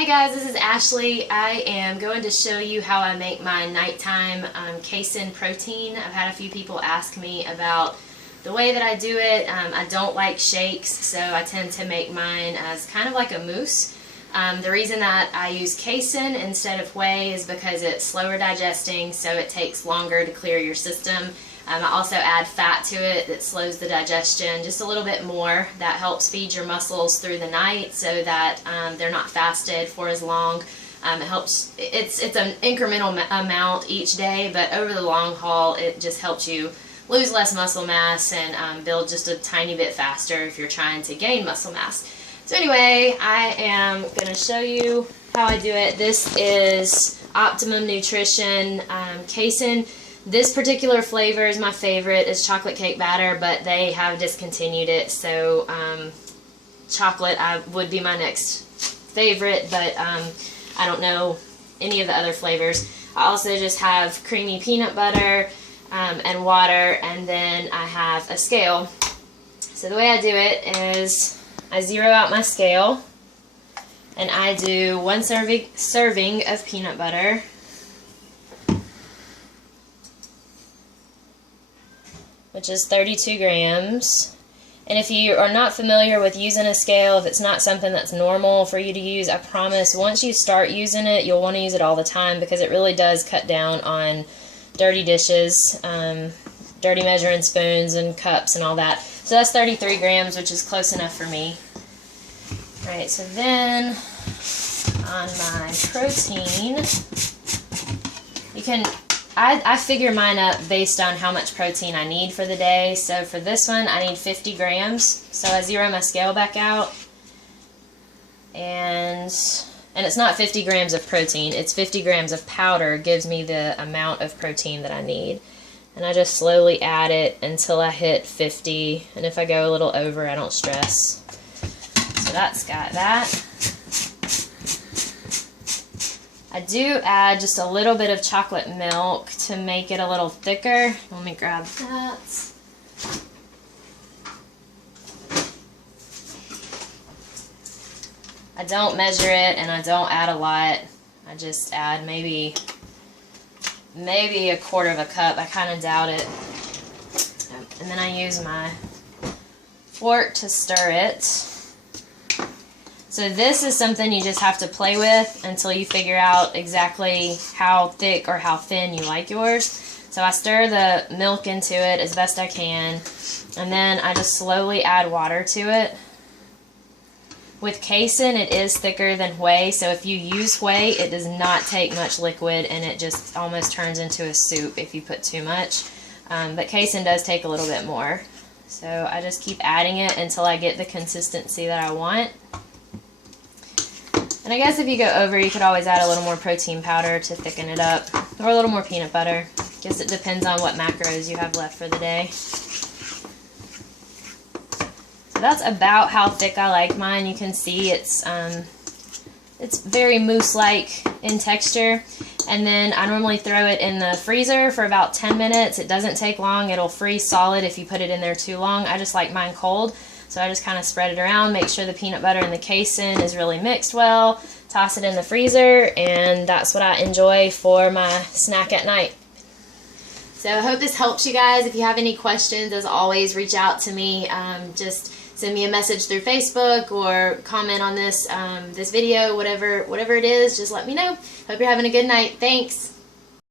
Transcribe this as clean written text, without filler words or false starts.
Hey guys, this is Ashley. I am going to show you how I make my nighttime casein protein. I've had a few people ask me about the way that I do it. I don't like shakes, so I tend to make mine as kind of like a mousse. The reason that I use casein instead of whey is because it's slower digesting, so it takes longer to clear your system. I also add fat to it that slows the digestion just a little bit more. That helps feed your muscles through the night so that they're not fasted for as long. It helps. It's an incremental amount each day, but over the long haul, it just helps you lose less muscle mass and build just a tiny bit faster if you're trying to gain muscle mass. So anyway, I am going to show you how I do it. This is Optimum Nutrition casein. This particular flavor is my favorite. It's chocolate cake batter, but they have discontinued it, so chocolate would be my next favorite, but I don't know any of the other flavors. I also just have creamy peanut butter and water, and then I have a scale. So the way I do it is I zero out my scale, and I do 1 serving of peanut butter, which is 32 grams. And if you are not familiar with using a scale, if it's not something that's normal for you to use, I promise once you start using it, you'll want to use it all the time because it really does cut down on dirty dishes, dirty measuring spoons and cups and all that. So that's 33 grams, which is close enough for me. Alright, so then on my protein, you can I figure mine up based on how much protein I need for the day. So for this one, I need 50 grams. So I zero my scale back out. And it's not 50 grams of protein. It's 50 grams of powder gives me the amount of protein that I need. And I just slowly add it until I hit 50. And if I go a little over, I don't stress. So that's got that. I do add just a little bit of chocolate milk to make it a little thicker. Let me grab that. I don't measure it and I don't add a lot. I just add maybe a quarter of a cup. I kind of doubt it. And then I use my fork to stir it. So this is something you just have to play with until you figure out exactly how thick or how thin you like yours. So I stir the milk into it as best I can, and then I just slowly add water to it. With casein, it is thicker than whey, so if you use whey, it does not take much liquid, and it just almost turns into a soup if you put too much. But casein does take a little bit more. So I just keep adding it until I get the consistency that I want. And I guess if you go over, you could always add a little more protein powder to thicken it up, or a little more peanut butter. Guess it depends on what macros you have left for the day. So that's about how thick I like mine. You can see it's very mousse-like in texture. And then I normally throw it in the freezer for about 10 minutes. It doesn't take long. It'll freeze solid if you put it in there too long. I just like mine cold. So I just kind of spread it around, make sure the peanut butter and the casein is really mixed well, toss it in the freezer, and that's what I enjoy for my snack at night. So I hope this helps you guys. If you have any questions, as always, reach out to me. Just send me a message through Facebook or comment on this this video, whatever it is, just let me know. Hope you're having a good night. Thanks.